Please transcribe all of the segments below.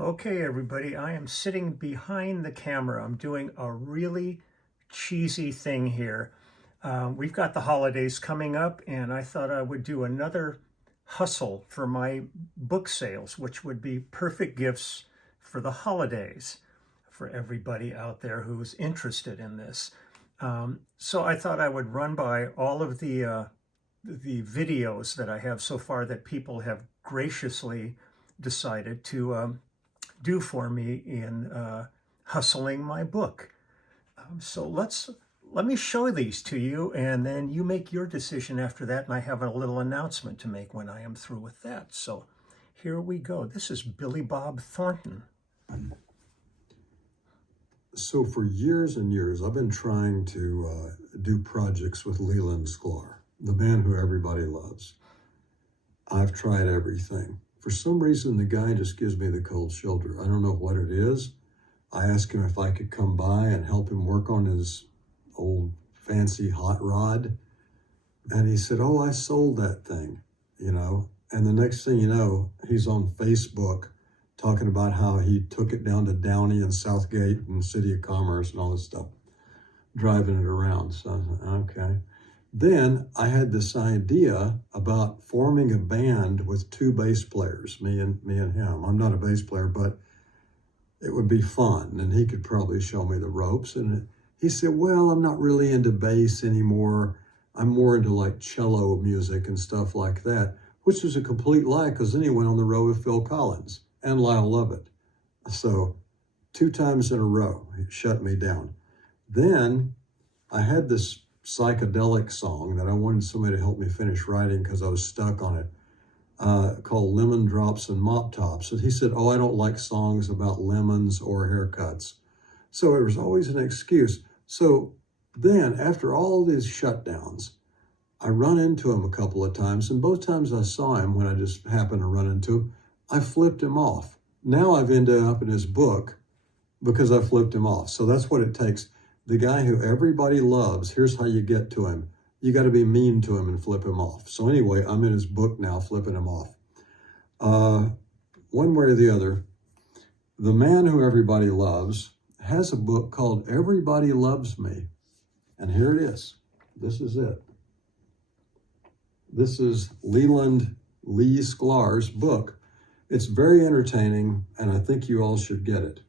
Okay, everybody, I am sitting behind the camera. I'm doing a really cheesy thing here. We've got the holidays coming up, and I thought I would do another hustle for my book sales, which would be perfect gifts for the holidays for everybody out there who's interested in this. So I thought I would run by all of the videos that I have so far that people have graciously decided to do for me in hustling my book. So let me show these to you, and then you make your decision after that, and I have a little announcement to make when I am through with that. So here we go. This is Billy Bob Thornton. So for years and years, I've been trying to do projects with Leland Sklar, the man who everybody loves. I've tried everything. For some reason, the guy just gives me the cold shoulder. I don't know what it is. I asked him if I could come by and help him work on his old fancy hot rod. And he said, oh, I sold that thing, And the next thing you know, he's on Facebook talking about how he took it down to Downey and Southgate and City of Commerce and all this stuff, driving it around. So I was like, okay. Then I had this idea about forming a band with two bass players, me and him. I'm not a bass player, but it would be fun, and he could probably show me the ropes. And he said, well, I'm not really into bass anymore. I'm more into like cello music and stuff like that, which was a complete lie, because then he went on the road with Phil Collins and Lyle Lovett. So 2 times in a row, he shut me down. Then I had this psychedelic song that I wanted somebody to help me finish writing because I was stuck on it, called Lemon Drops and Mop Tops. And he said, oh, I don't like songs about lemons or haircuts. So it was always an excuse. So then after all these shutdowns, I run into him a couple of times, and both times I saw him, when I just happened to run into him, I flipped him off. Now I've ended up in his book because I flipped him off. So that's what it takes. The guy who everybody loves, here's how you get to him. You got to be mean to him and flip him off. So anyway, I'm in his book now, flipping him off. One way or the other, the man who everybody loves has a book called Everybody Loves Me. And here it is. This is it. This is Leland Sklar's book. It's very entertaining, and I think you all should get it.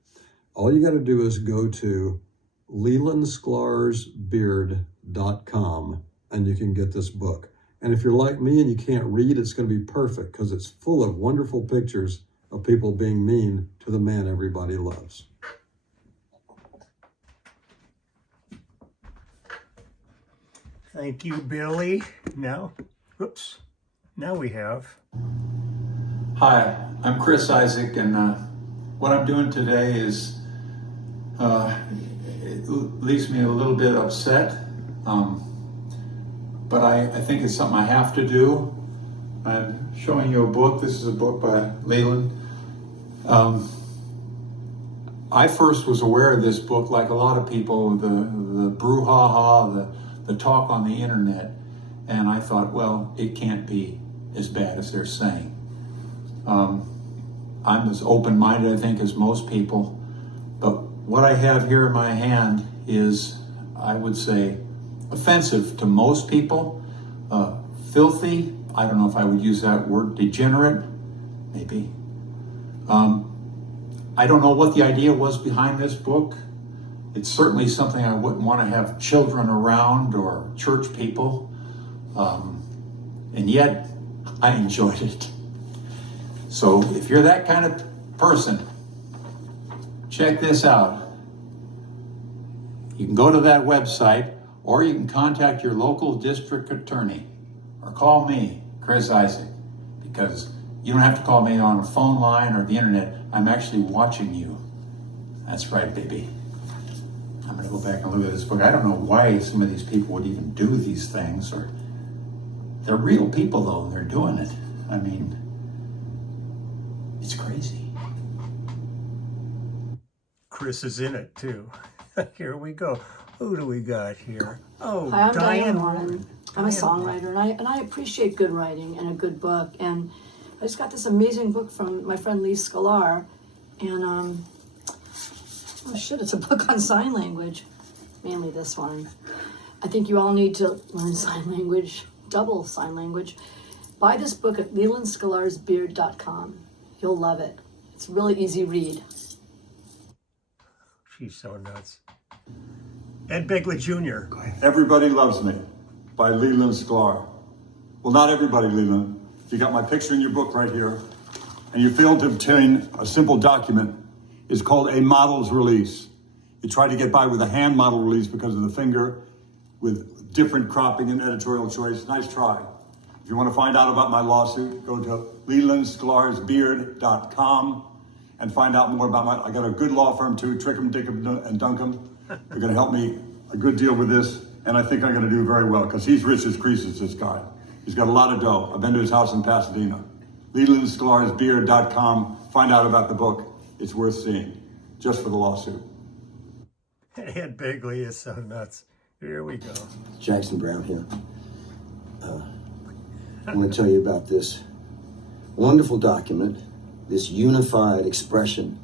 All you got to do is go to lelandsklar'sbeard.com, and you can get this book. And if you're like me and you can't read, it's going to be perfect, because it's full of wonderful pictures of people being mean to the man everybody loves. Thank you, Billy. Now we have... Hi, I'm Chris Isaak, and what I'm doing today is, it leaves me a little bit upset, but I think it's something I have to do. I'm showing you a book. This is a book by Leland. I first was aware of this book, like a lot of people, the brouhaha, the talk on the internet, and I thought, well, it can't be as bad as they're saying. I'm as open-minded, I think, as most people, but what I have here in my hand is, I would say, offensive to most people, filthy. I don't know if I would use that word, degenerate, maybe. I don't know what the idea was behind this book. It's certainly something I wouldn't want to have children around or church people, and yet I enjoyed it. So if you're that kind of person, check this out. You can go to that website, or you can contact your local district attorney, or call me, Chris Isaak, because you don't have to call me on a phone line or the internet. I'm actually watching you. That's right, baby. I'm going to go back and look at this book. I don't know why some of these people would even do these things, or they're real people, though, and they're doing it. I mean, it's crazy. Chris is in it, too. Here we go. Who do we got here? Oh, Hi, I'm Diane Warren. I'm a songwriter, and I appreciate good writing and a good book. And I just got this amazing book from my friend Lee Sklar, And, oh shit, it's a book on sign language. Mainly this one. I think you all need to learn sign language, double sign language. Buy this book at lelandskalarsbeard.com. You'll love it. It's a really easy read. She's so nuts. Ed Begley Jr. Everybody Loves Me by Leland Sklar. Well, not everybody, Leland. You got my picture in your book right here, and you failed to obtain a simple document. It's called a model's release. You tried to get by with a hand model release because of the finger with different cropping and editorial choice. Nice try. If you want to find out about my lawsuit, go to lelandskalarsbeard.com and find out more about I got a good law firm too, Trickham, Dickham, and Duncombe. They're going to help me a good deal with this, and I think I'm going to do very well because he's rich as Croesus, this guy. He's got a lot of dough. I've been to his house in Pasadena. lelandskalarsbeard.com. Find out about the book. It's worth seeing, just for the lawsuit. Ed Begley is so nuts. Here we go. Jackson Browne here. I want to tell you about this wonderful document, this unified expression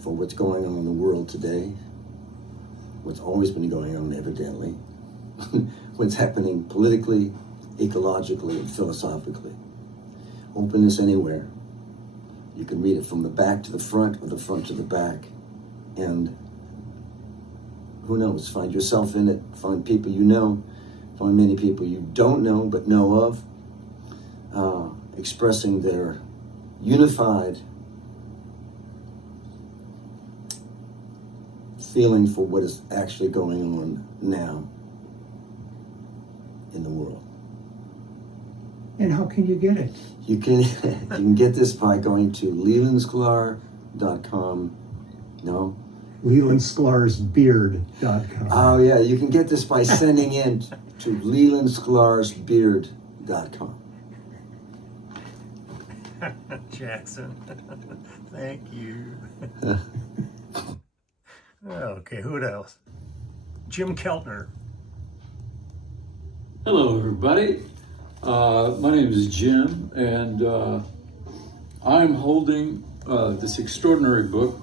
for what's going on in the world today, what's always been going on evidently, what's happening politically, ecologically, and philosophically. Open this anywhere. You can read it from the back to the front or the front to the back. And who knows, find yourself in it, find people you know, find many people you don't know but know of, expressing their unified feeling for what is actually going on now in the world. And how can you get it? You can you can get this by going to lelandsklar.com. No? LelandSklarsBeard.com. Oh yeah, you can get this by sending in to lelandskalarsbeard.com. Jackson, thank you. Okay, who else? Jim Keltner. Hello, everybody. My name is Jim, and I'm holding this extraordinary book.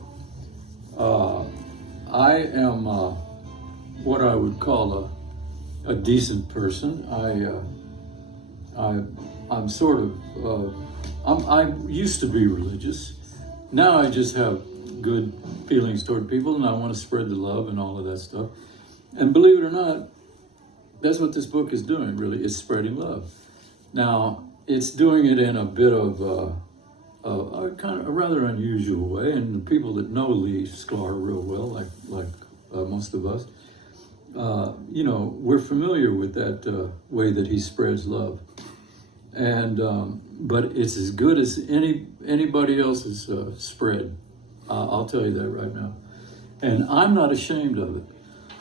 I am what I would call a decent person. I'm sort of I used to be religious. Now I just have good feelings toward people, and I want to spread the love and all of that stuff. And believe it or not, that's what this book is doing, really. It's spreading love. Now, it's doing it in a bit of a kind of a rather unusual way, and the people that know Lee Sklar real well, like most of us, we're familiar with that way that he spreads love. And but it's as good as anybody else's spread. I'll tell you that right now. And I'm not ashamed of it.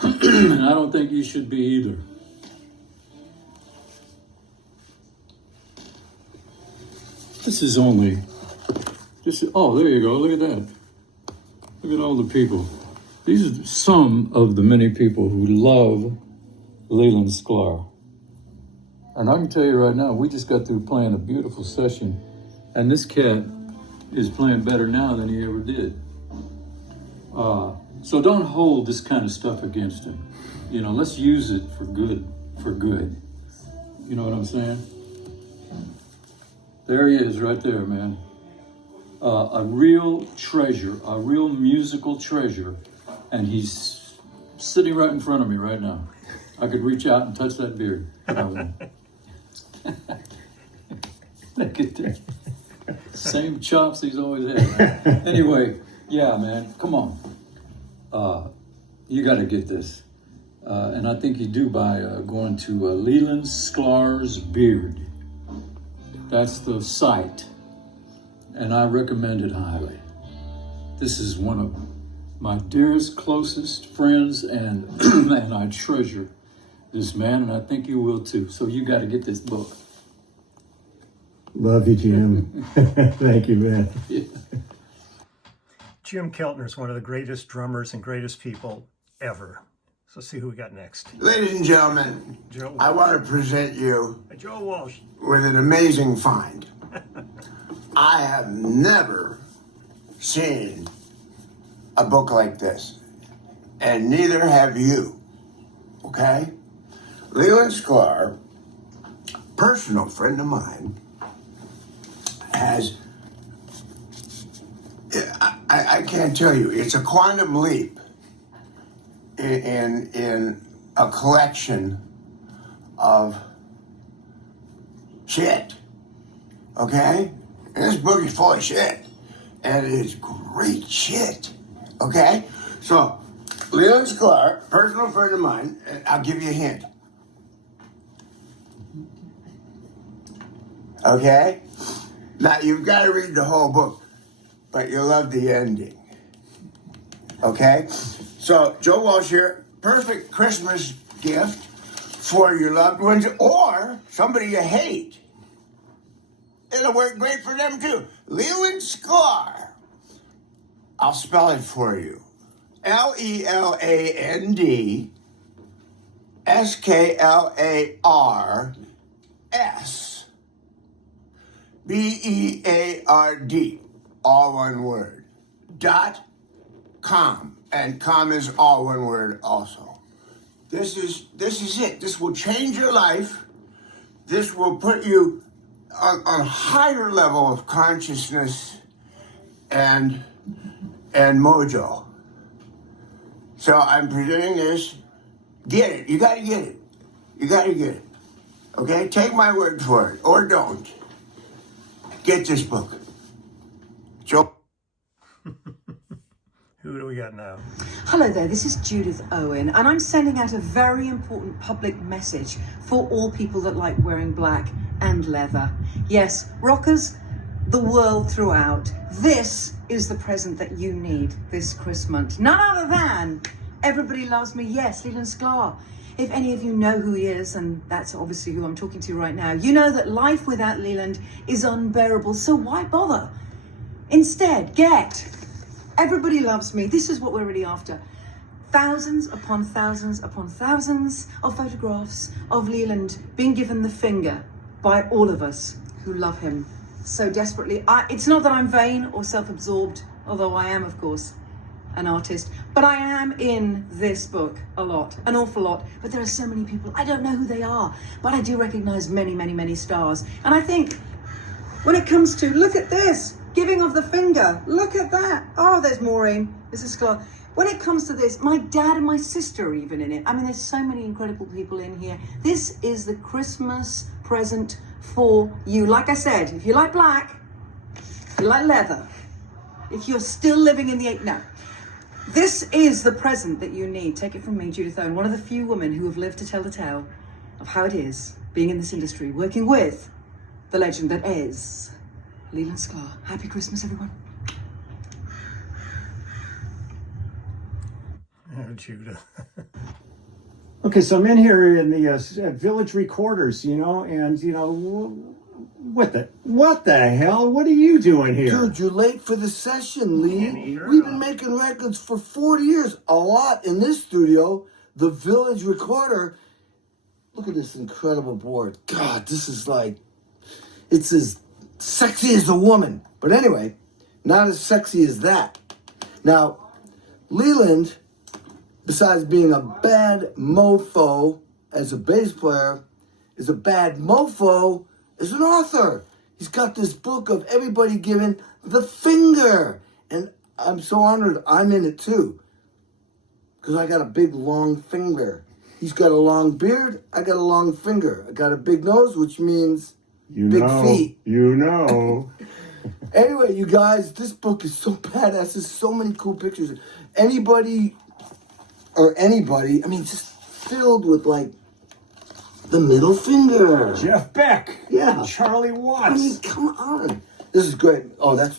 And I don't think you should be either. This is only oh, there you go. Look at that. Look at all the people. These are some of the many people who love Leland Sklar. And I can tell you right now, we just got through playing a beautiful session, and this cat is playing better now than he ever did. So don't hold this kind of stuff against him. Let's use it for good. You know what I'm saying? There he is right there, man. A real treasure, a real musical treasure. And he's sitting right in front of me right now. I could reach out and touch that beard, but I won't. Look at that. Same chops he's always had. Anyway, yeah, man, come on. You got to get this. And I think you do by going to Leland Sklar's Beard. That's the site. And I recommend it highly. This is one of my dearest, closest friends, and and I treasure this man, and I think you will too. So you got to get this book. Love you, Jim. Thank you, man. Yeah. Jim Keltner is one of the greatest drummers and greatest people ever. So see who we got next. Ladies and gentlemen, Joe I Walsh. want to present you Joe Walsh. with an amazing find. I have never seen a book like this, and neither have you, okay? Leland Sklar, personal friend of mine, has, I can't tell you, it's a quantum leap in a collection of shit, okay? And this book is full of shit, and it is great shit, okay? So, Leland Sklar, personal friend of mine, and I'll give you a hint. Okay? Now, you've got to read the whole book, but you'll love the ending. Okay? So, Joe Walsh here, perfect Christmas gift for your loved ones or somebody you hate. It'll work great for them too. Leland Sklar. I'll spell it for you. Leland Sklars BEARD, all one word, .com, and com is all one word also. This is it. This will change your life. This will put you on a higher level of consciousness and mojo. So I'm presenting this. Get it. You gotta get it. You gotta get it. Okay? Take my word for it, or don't. Get this book. Joe. Who do we got now? Hello there, this is Judith Owen, and I'm sending out a very important public message for all people that like wearing black and leather. Yes, rockers, the world throughout. This is the present that you need this Christmas. None other than Everybody Loves Me, yes, Leland Sklar. If any of you know who he is, and that's obviously who I'm talking to right now, you know that life without Leland is unbearable, so why bother? Instead, get Everybody Loves Me. This is what we're really after. Thousands upon thousands upon thousands of photographs of Leland being given the finger by all of us who love him so desperately. It's not that I'm vain or self-absorbed, although I am, of course, an artist, but I am in this book a lot, an awful lot. But there are so many people, I don't know who they are, but I do recognize many, many, many stars. And I think when it comes to, look at this, giving of the finger, look at that. Oh, there's Maureen, Mrs. Sklar. When it comes to this, my dad and my sister are even in it. I mean, there's so many incredible people in here. This is the Christmas present for you. Like I said, if you like black, if you like leather, if you're still living in the no. This is the present that you need. Take it from me, Judith Owen, one of the few women who have lived to tell the tale of how it is being in this industry, working with the legend that is Leland Sklar. Happy Christmas, everyone. Oh, Judith. Okay, so I'm in here in the Village Recorders, and what the hell? What are you doing here? Dude, you're late for the session, Lee. Sure. We've been making records for 40 years. A lot in this studio. The Village Recorder. Look at this incredible board. God, this is like, it's as sexy as a woman. But anyway, not as sexy as that. Now, Leland, besides being a bad mofo as a bass player, is a bad mofo as an author. He's got this book of everybody giving the finger. And I'm so honored I'm in it too. Because I got a big, long finger. He's got a long beard. I got a long finger. I got a big nose, which means big feet. Anyway, you guys, this book is so badass. There's so many cool pictures. Anybody, I mean, just filled with like the middle finger. Jeff Beck. Yeah. Charlie Watts. I mean, come on. This is great. Oh, I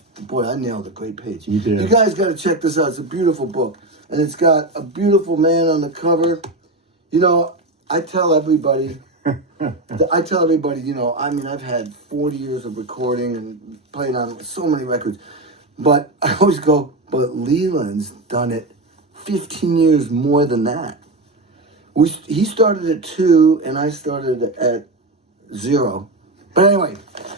nailed a great page. You did. You guys got to check this out. It's a beautiful book. And it's got a beautiful man on the cover. I tell everybody, I've had 40 years of recording and played on so many records. But I always go, but Leland's done it 15 years more than that. He started at 2 and I started at 0. But anyway,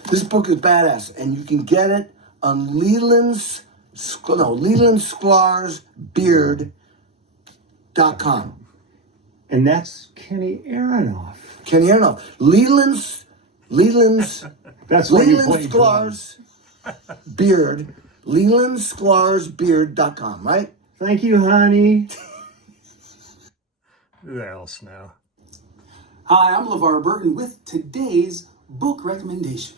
this book is badass and you can get it on Leland's Leland Sklar's beard.com. And that's Kenny Aronoff. Kenny Aronoff. Leland's That's why you Leland played Sklar's beard. Leland Sklar's beard.com, right? Thank you, honey. Who else now? Hi, I'm LeVar Burton with today's book recommendation.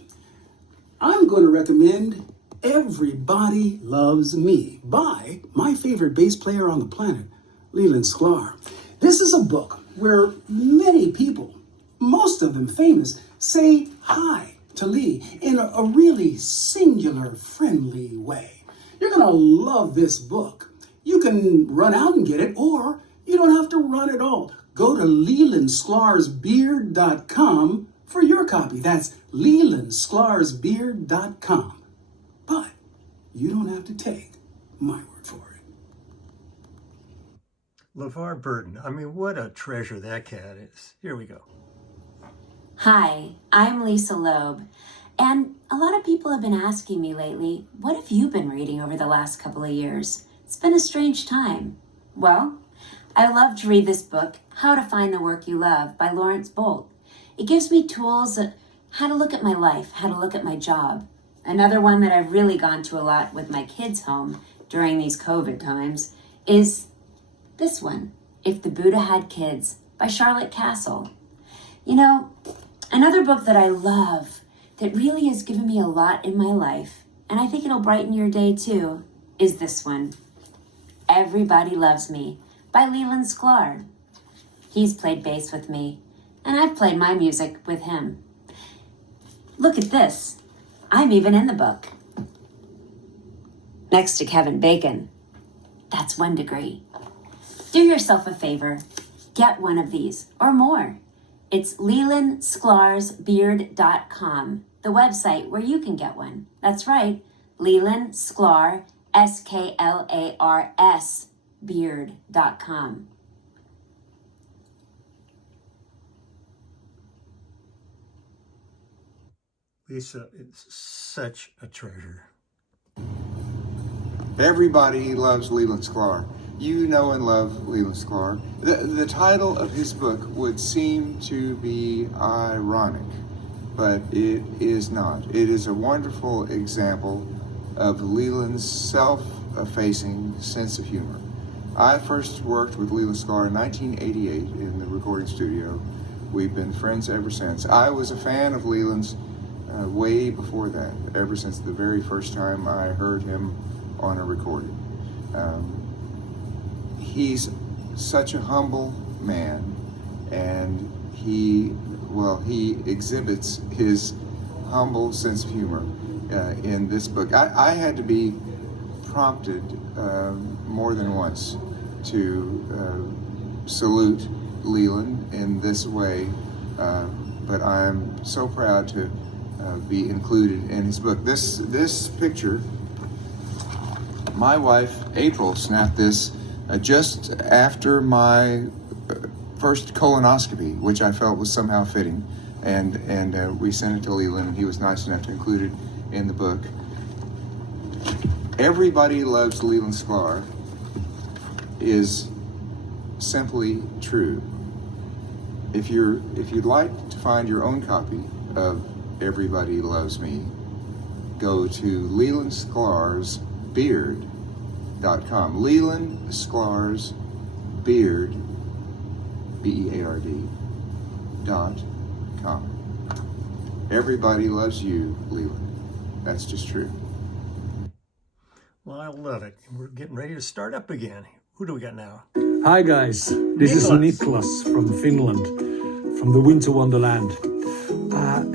I'm going to recommend Everybody Loves Me by my favorite bass player on the planet, Leland Sklar. This is a book where many people, most of them famous, say hi to Lee in a really singular, friendly way. You're going to love this book. You can run out and get it, or you don't have to run at all. Go to LelandSklarsBeard.com for your copy. That's LelandSklarsBeard.com. But you don't have to take my word for it. LeVar Burton. I mean, what a treasure that cat is. Here we go. Hi, I'm Lisa Loeb, and a lot of people have been asking me lately, what have you been reading over the last couple of years? It's been a strange time. Well, I love to read this book, How to Find the Work You Love by Lawrence Bolt. It gives me tools on how to look at my life, how to look at my job. Another one that I've really gone to a lot with my kids home during these COVID times is this one, If the Buddha Had Kids by Charlotte Castle. You know, another book that I love that really has given me a lot in my life, and I think it'll brighten your day too, is this one, Everybody Loves Me by Leland Sklar. He's played bass with me, and I've played my music with him. Look at this. I'm even in the book. Next to Kevin Bacon. That's 1 degree. Do yourself a favor. Get one of these, or more. It's LelandSklarsBeard.com, the website where you can get one. That's right, Leland Sklar, SKLARS, beard.com. Lisa is such a treasure. Everybody loves Leland Sklar. You know and love Leland Sklar. The title of his book would seem to be ironic, but it is not. It is a wonderful example of Leland's self-effacing sense of humor. I first worked with Leland Sklar in 1988 in the recording studio. We've been friends ever since. I was a fan of Leland's way before that, ever since the very first time I heard him on a recording. He's such a humble man, and he exhibits his humble sense of humor in this book. I had to be prompted more than once to salute Leland in this way, but I'm so proud to be included in his book. This picture, my wife April snapped this just after my first colonoscopy, which I felt was somehow fitting, and we sent it to Leland, and he was nice enough to include it in the book. Everybody Loves Leland Sklar is simply true. If you'd like to find your own copy of Everybody Loves Me, go to LelandSklarsBeard.com. Leland Sklar's Beard, BEARD.com. Everybody loves you, Leland. That's just true. Well, I love it. We're getting ready to start up again. Who do we got now? Hi guys, this is Niklas from Finland, from the Winter Wonderland.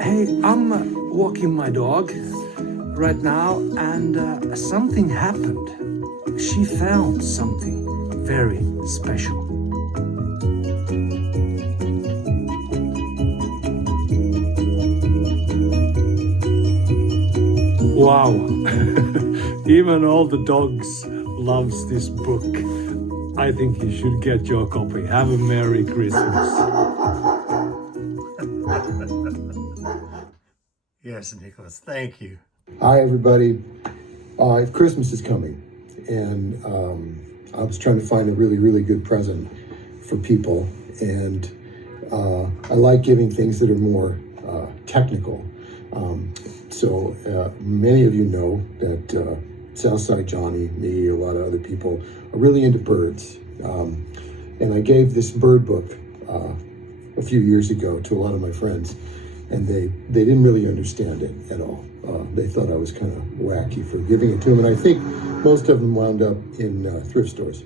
Hey, I'm walking my dog right now, and something happened. She found something very special. Wow, even all the dogs loves this book. I think you should get your copy. Have a Merry Christmas. Yes, Nicholas, thank you. Hi, everybody. Christmas is coming, and I was trying to find a really, really good present for people, and I like giving things that are more technical. So many of you know that Southside Johnny, me, a lot of other people are really into birds. And I gave this bird book a few years ago to a lot of my friends, and they didn't really understand it at all. They thought I was kind of wacky for giving it to them, and I think most of them wound up in thrift stores.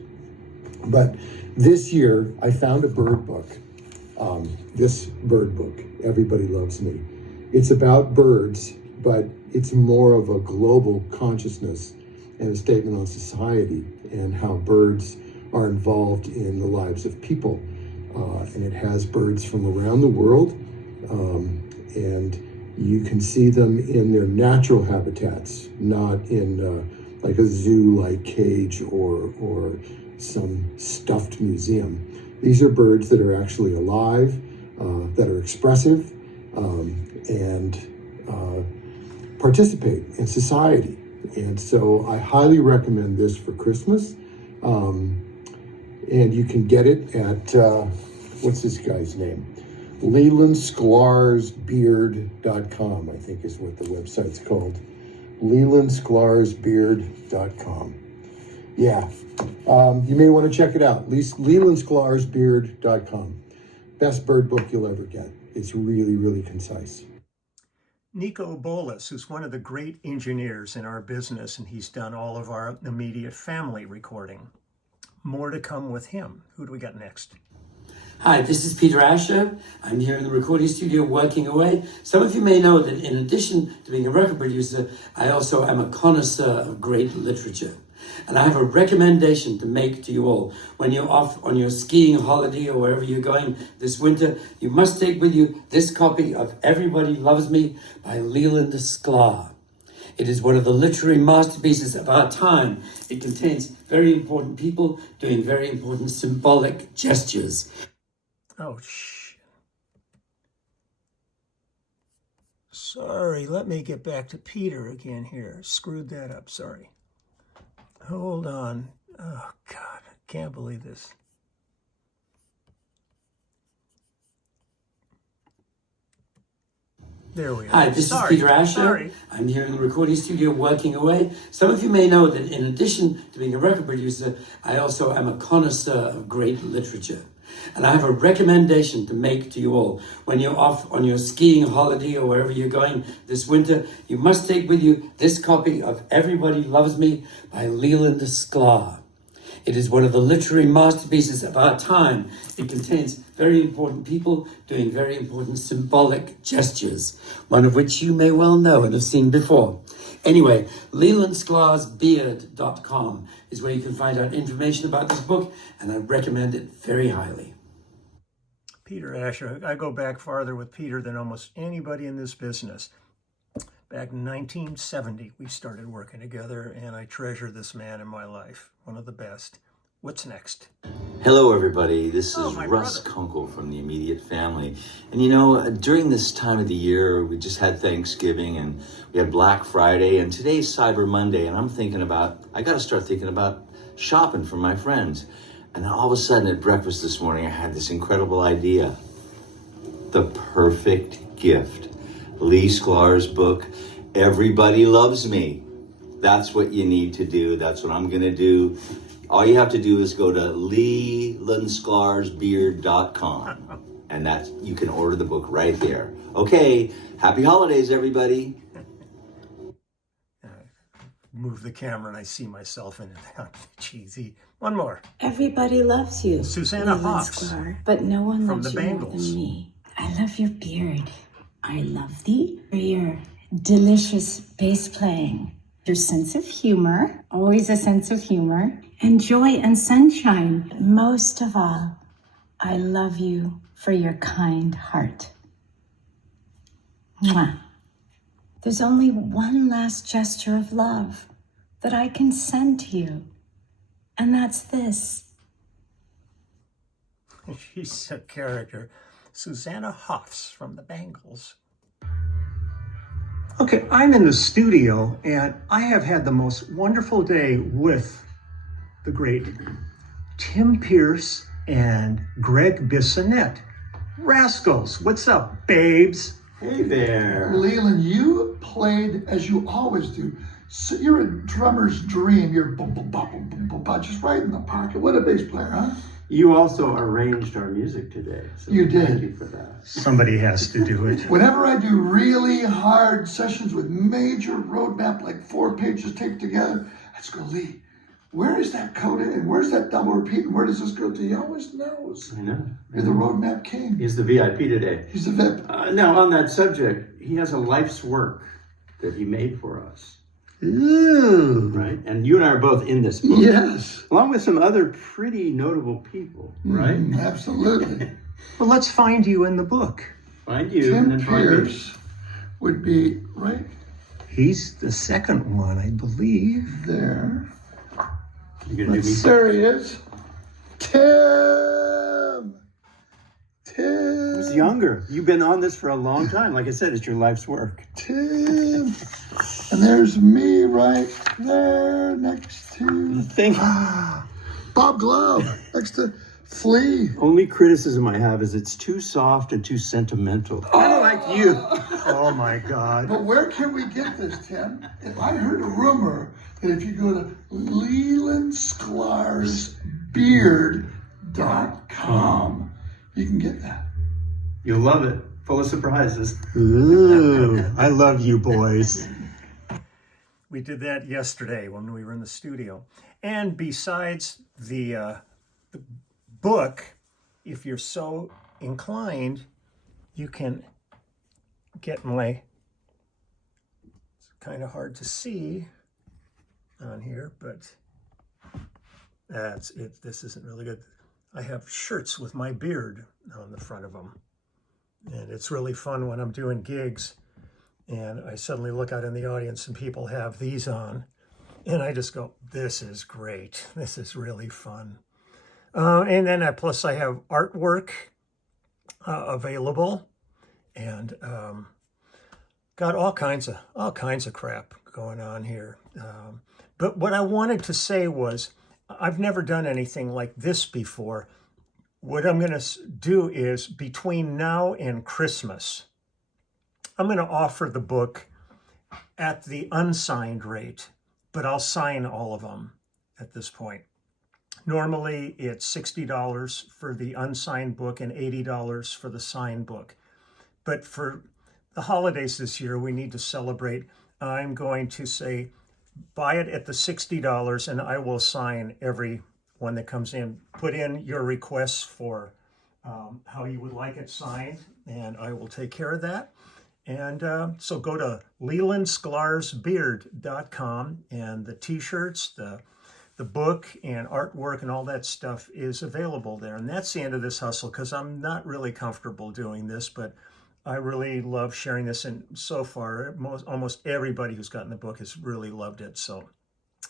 But this year, I found a bird book. This bird book, Everybody Loves Me. It's about birds, but it's more of a global consciousness and a statement on society and how birds are involved in the lives of people. And it has birds from around the world, and you can see them in their natural habitats, not in like a zoo-like cage or some stuffed museum. These are birds that are actually alive, that are expressive, and participate in society. And so I highly recommend this for Christmas. And you can get it at, what's this guy's name? Leland Sklar'sbeard.com, I think is what the website's called. LelandSklarsBeard.com. Yeah, you may want to check it out. LelandSklarsBeard.com. Best bird book you'll ever get. It's really, really concise. Nico Bolas, who's one of the great engineers in our business, and he's done all of our immediate family recording. More to come with him. Who do we got next? Hi, this is Peter Asher. I'm here in the recording studio working away. Some of you may know that in addition to being a record producer, I also am a connoisseur of great literature. And I have a recommendation to make to you all. When you're off on your skiing holiday or wherever you're going this winter, you must take with you this copy of Everybody Loves Me by Leland Sklar. It is one of the literary masterpieces of our time. It contains very important people doing very important symbolic gestures. Oh, shit. Sorry, let me get back to Peter again here. Screwed that up, sorry. Hold on. Oh, God, I can't believe this. There we are. Hi, this is Peter Asher. Sorry. I'm here in the recording studio working away. Some of you may know that in addition to being a record producer, I also am a connoisseur of great literature. And I have a recommendation to make to you all. When you're off on your skiing holiday or wherever you're going this winter, you must take with you this copy of Everybody Loves Me by Leland Sklar. It is one of the literary masterpieces of our time. It contains very important people doing very important symbolic gestures, one of which you may well know and have seen before. Anyway, LelandSklarsBeard.com is where you can find out information about this book, and I recommend it very highly. Peter Asher. I go back farther with Peter than almost anybody in this business. Back in 1970, we started working together, and I treasure this man in my life. One of the best. What's next? Hello, everybody. This is Russ brother. Kunkel from the immediate family. And you know, during this time of the year, we just had Thanksgiving and we had Black Friday, and today's Cyber Monday, and I got to start thinking about shopping for my friends. And all of a sudden at breakfast this morning, I had this incredible idea. The perfect gift. Lee Sklar's book, Everybody Loves Me. That's what you need to do. That's what I'm going to do. All you have to do is go to LelandSklarsBeard.com, and you can order the book right there. Okay, happy holidays, everybody. Move the camera and I see myself in it. Cheesy. One more. Everybody loves you, Susanna Leland Hoffs, Sklar, but no one from loves the you more Bangles. than me. I love your beard. I love your delicious bass playing, your sense of humor, always a sense of humor, and joy and sunshine. Most of all, I love you for your kind heart. Mwah. There's only one last gesture of love that I can send to you, and that's this. She's a character. Susanna Hoffs from the Bangles. Okay, I'm in the studio and I have had the most wonderful day with the great Tim Pierce and Greg Bissonette. Rascals, what's up, babes? Hey there. Leland, you played as you always do. So you're a drummer's dream. You're just right in the pocket. What a bass player, huh? You also arranged our music today. So You did. Thank you for that. Somebody has to do it. Whenever I do really hard sessions with major roadmap, like 4 pages taped together, I just go, Lee, where is that coda and where's that double repeat and where does this go to? He always knows. I know. You're the roadmap king. He's the VIP today. He's the VIP. Now, on that subject, he has a life's work that he made for us. Ooh. Right? And you and I are both in this book. Yes. Along with some other pretty notable people, right? Absolutely. Well, let's find you in the book. Find you and Tim then find me. Pierce would be right He's the second one, I believe. there. You gonna do me? There he is. Tim! Tim! He's younger. You've been on this for a long time. Like I said, it's your life's work. Tim! And there's me right there next to Thank Bob Glove, next to Flea. Only criticism I have is it's too soft and too sentimental. Kind of like you. Oh my God. But where can we get this, Tim? If I heard a rumor that if you go to Leland Sklar's beard.com, you can get that. You'll love it. Full of surprises. Ooh, I love you boys. We did that yesterday when we were in the studio. And besides the book, if you're so inclined, you can get my, it's kind of hard to see on here, but that's it. This isn't really good. I have shirts with my beard on the front of them. And it's really fun when I'm doing gigs and I suddenly look out in the audience and people have these on. And I just go, this is great. This is really fun. And then plus I have artwork available and got all kinds of crap going on here. But what I wanted to say was I've never done anything like this before. What I'm going to do is between now and Christmas, I'm going to offer the book at the unsigned rate, but I'll sign all of them at this point. Normally it's $60 for the unsigned book and $80 for the signed book. But for the holidays this year, we need to celebrate. I'm going to say, buy it at the $60 and I will sign every one that comes in. Put in your requests for how you would like it signed, and I will take care of that. And so go to lelandsklar'sbeard.com, and the t-shirts, the book and artwork and all that stuff is available there. And that's the end of this hustle, because I'm not really comfortable doing this, but I really love sharing this. And so far, almost everybody who's gotten the book has really loved it. So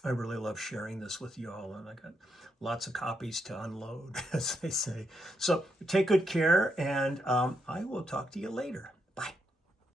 I really love sharing this with you all, and I got lots of copies to unload, as they say. So take good care, and I will talk to you later.